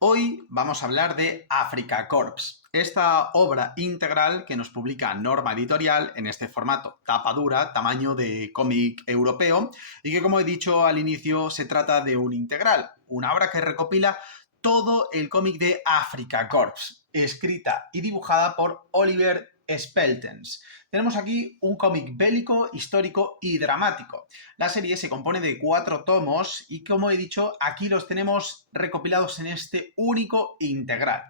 Hoy vamos a hablar de Africa Corps, esta obra integral que nos publica Norma Editorial en este formato tapa dura, tamaño de cómic europeo, y que, como he dicho al inicio, se trata de un integral, una obra que recopila todo el cómic de Africa Corps, escrita y dibujada por Oliver Speltens. Tenemos aquí un cómic bélico, histórico y dramático. La serie se compone de 4 tomos y, como he dicho, aquí los tenemos recopilados en este único integral.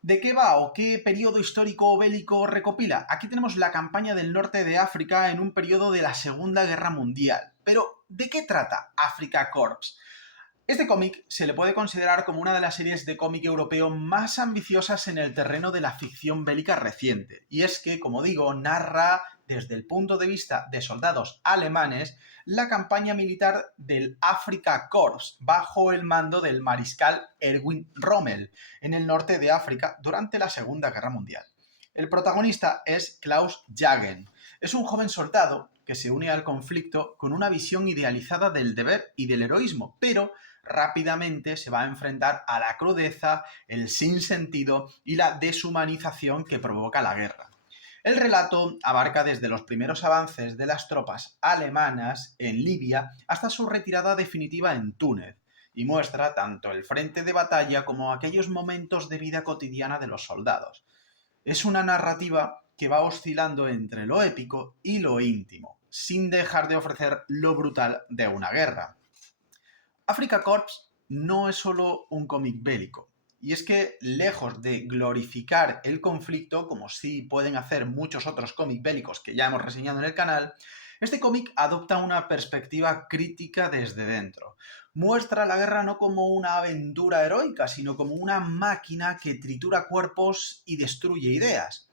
¿De qué va o qué periodo histórico o bélico recopila? Aquí tenemos la campaña del norte de África en un periodo de la Segunda Guerra Mundial. Pero, ¿de qué trata Africa Corps? Este cómic se le puede considerar como una de las series de cómic europeo más ambiciosas en el terreno de la ficción bélica reciente. Y es que, como digo, narra desde el punto de vista de soldados alemanes la campaña militar del Afrika Korps bajo el mando del mariscal Erwin Rommel en el norte de África durante la Segunda Guerra Mundial. El protagonista es Klaus Jagen. Es un joven soldado que se une al conflicto con una visión idealizada del deber y del heroísmo, pero rápidamente se va a enfrentar a la crudeza, el sinsentido y la deshumanización que provoca la guerra. El relato abarca desde los primeros avances de las tropas alemanas en Libia hasta su retirada definitiva en Túnez, y muestra tanto el frente de batalla como aquellos momentos de vida cotidiana de los soldados. Es una narrativa que va oscilando entre lo épico y lo íntimo, sin dejar de ofrecer lo brutal de una guerra. Africa Corps no es solo un cómic bélico, y es que, lejos de glorificar el conflicto, como sí pueden hacer muchos otros cómics bélicos que ya hemos reseñado en el canal, este cómic adopta una perspectiva crítica desde dentro. Muestra la guerra no como una aventura heroica, sino como una máquina que tritura cuerpos y destruye ideas.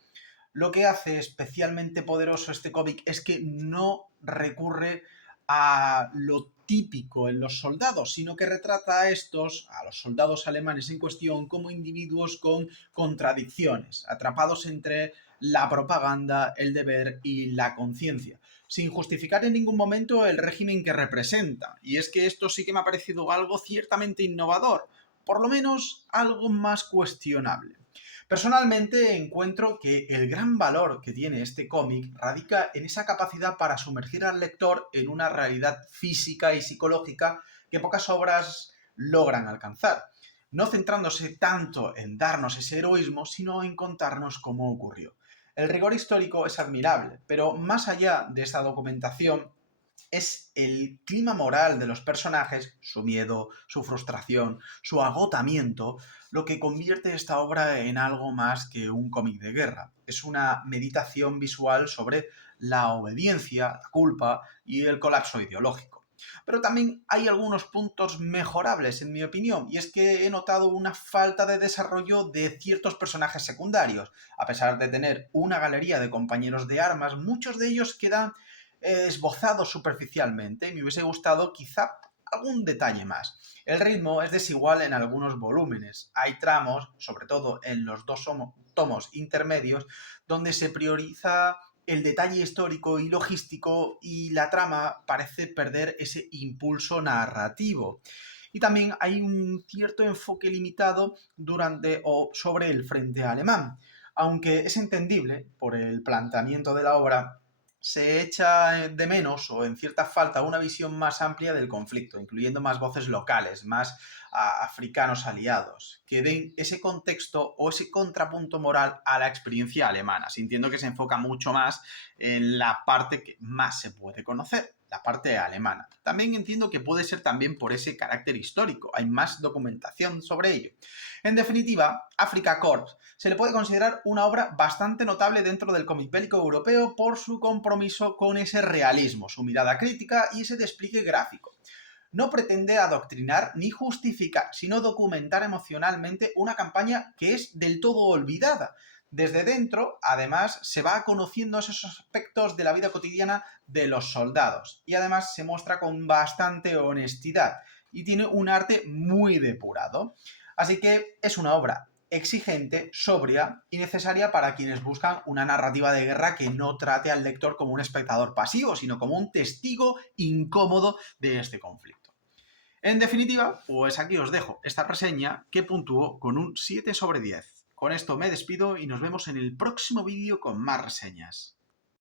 Lo que hace especialmente poderoso este cómic es que no recurre a lo típico en los soldados, sino que retrata a los soldados alemanes en cuestión, como individuos con contradicciones, atrapados entre la propaganda, el deber y la conciencia, sin justificar en ningún momento el régimen que representa. Y es que esto sí que me ha parecido algo ciertamente innovador, por lo menos algo más cuestionable. Personalmente encuentro que el gran valor que tiene este cómic radica en esa capacidad para sumergir al lector en una realidad física y psicológica que pocas obras logran alcanzar, no centrándose tanto en darnos ese heroísmo, sino en contarnos cómo ocurrió. El rigor histórico es admirable, pero más allá de esa documentación, es el clima moral de los personajes, su miedo, su frustración, su agotamiento, lo que convierte esta obra en algo más que un cómic de guerra. Es una meditación visual sobre la obediencia, la culpa y el colapso ideológico. Pero también hay algunos puntos mejorables, en mi opinión, y es que he notado una falta de desarrollo de ciertos personajes secundarios. A pesar de tener una galería de compañeros de armas, muchos de ellos quedan esbozados superficialmente y me hubiese gustado quizá algún detalle más. El ritmo es desigual en algunos volúmenes. Hay tramos, sobre todo en los dos tomos intermedios, donde se prioriza el detalle histórico y logístico y la trama parece perder ese impulso narrativo. Y también hay un cierto enfoque limitado durante o sobre el frente alemán, aunque es entendible por el planteamiento de la obra. Se echa de menos o en cierta falta una visión más amplia del conflicto, incluyendo más voces locales, más africanos aliados, que den ese contexto o ese contrapunto moral a la experiencia alemana, sintiendo que se enfoca mucho más en la parte que más se puede conocer, la parte alemana. También entiendo que puede ser también por ese carácter histórico, hay más documentación sobre ello. En definitiva, Africa Corps se le puede considerar una obra bastante notable dentro del cómic bélico europeo por su compromiso con ese realismo, su mirada crítica y ese despliegue gráfico. No pretende adoctrinar ni justificar, sino documentar emocionalmente una campaña que es del todo olvidada. Desde dentro, además, se va conociendo esos aspectos de la vida cotidiana de los soldados y además se muestra con bastante honestidad y tiene un arte muy depurado. Así que es una obra exigente, sobria y necesaria para quienes buscan una narrativa de guerra que no trate al lector como un espectador pasivo, sino como un testigo incómodo de este conflicto. En definitiva, pues aquí os dejo esta reseña que puntuó con un 7/10. Con esto me despido y nos vemos en el próximo vídeo con más reseñas.